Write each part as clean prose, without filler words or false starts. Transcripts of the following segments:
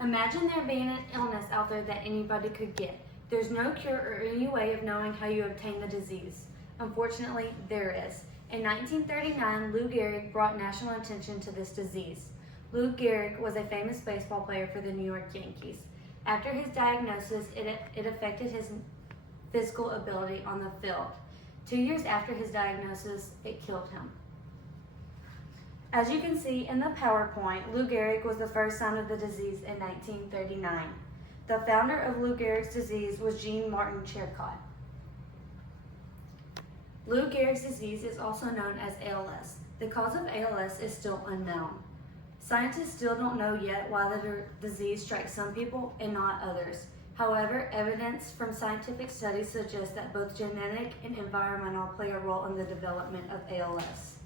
Imagine there being an illness out there that anybody could get. There's no cure or any way of knowing how you obtain the disease. Unfortunately, there is. In 1939, Lou Gehrig brought national attention to this disease. Lou Gehrig was a famous baseball player for the New York Yankees. After his diagnosis, it affected his physical ability on the field. 2 years after his diagnosis, it killed him. As you can see in the PowerPoint, Lou Gehrig was the first sign of the disease in 1939. The founder of Lou Gehrig's disease was Jean Martin Charcot. Lou Gehrig's disease is also known as ALS. The cause of ALS is still unknown. Scientists still don't know yet why the disease strikes some people and not others. However, evidence from scientific studies suggests that both genetic and environmental play a role in the development of ALS.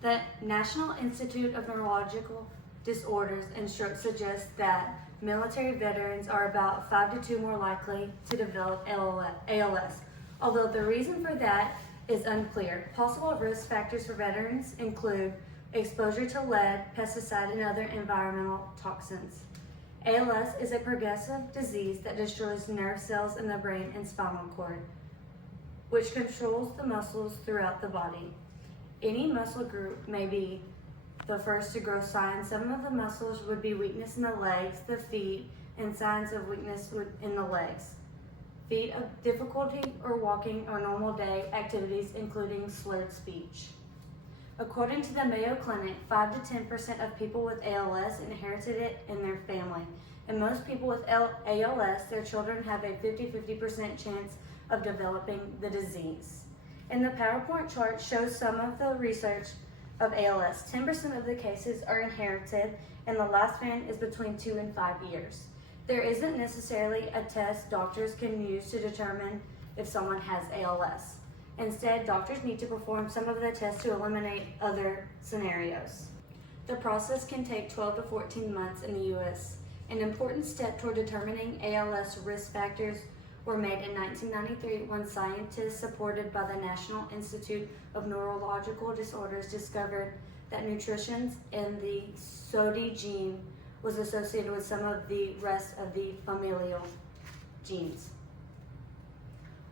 The National Institute of Neurological Disorders and Stroke suggests that military veterans are about 5 to 2 more likely to develop ALS, although the reason for that is unclear. Possible risk factors for veterans include exposure to lead, pesticide, and other environmental toxins. ALS is a progressive disease that destroys nerve cells in the brain and spinal cord, which controls the muscles throughout the body. Any muscle group may be the first to grow signs. Some of the muscles would be weakness in the legs, the feet, and signs of weakness in the legs. Feet of difficulty or walking or normal day activities, including slurred speech. According to the Mayo Clinic, 5 to 10% of people with ALS inherited it in their family. And most people with ALS, their children have a 50-50% chance of developing the disease. And the PowerPoint chart shows some of the research of ALS. 10% of the cases are inherited, and the lifespan is between 2 and 5 years. There isn't necessarily a test doctors can use to determine if someone has ALS. Instead, doctors need to perform some of the tests to eliminate other scenarios. The process can take 12 to 14 months in the U.S. An important step toward determining ALS risk factors were made in 1993 when scientists supported by the National Institute of Neurological Disorders discovered that nutrition in the SOD gene was associated with some of the rest of the familial genes.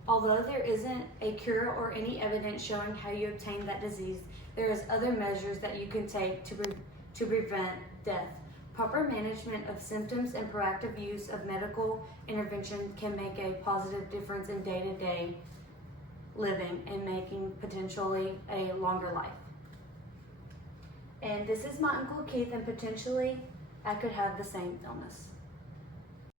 Although there isn't a cure or any evidence showing how you obtain that disease, there is other measures that you can take to prevent death. Proper management of symptoms and proactive use of medical intervention can make a positive difference in day-to-day living and making potentially a longer life. And this is my Uncle Keith, and potentially I could have the same illness.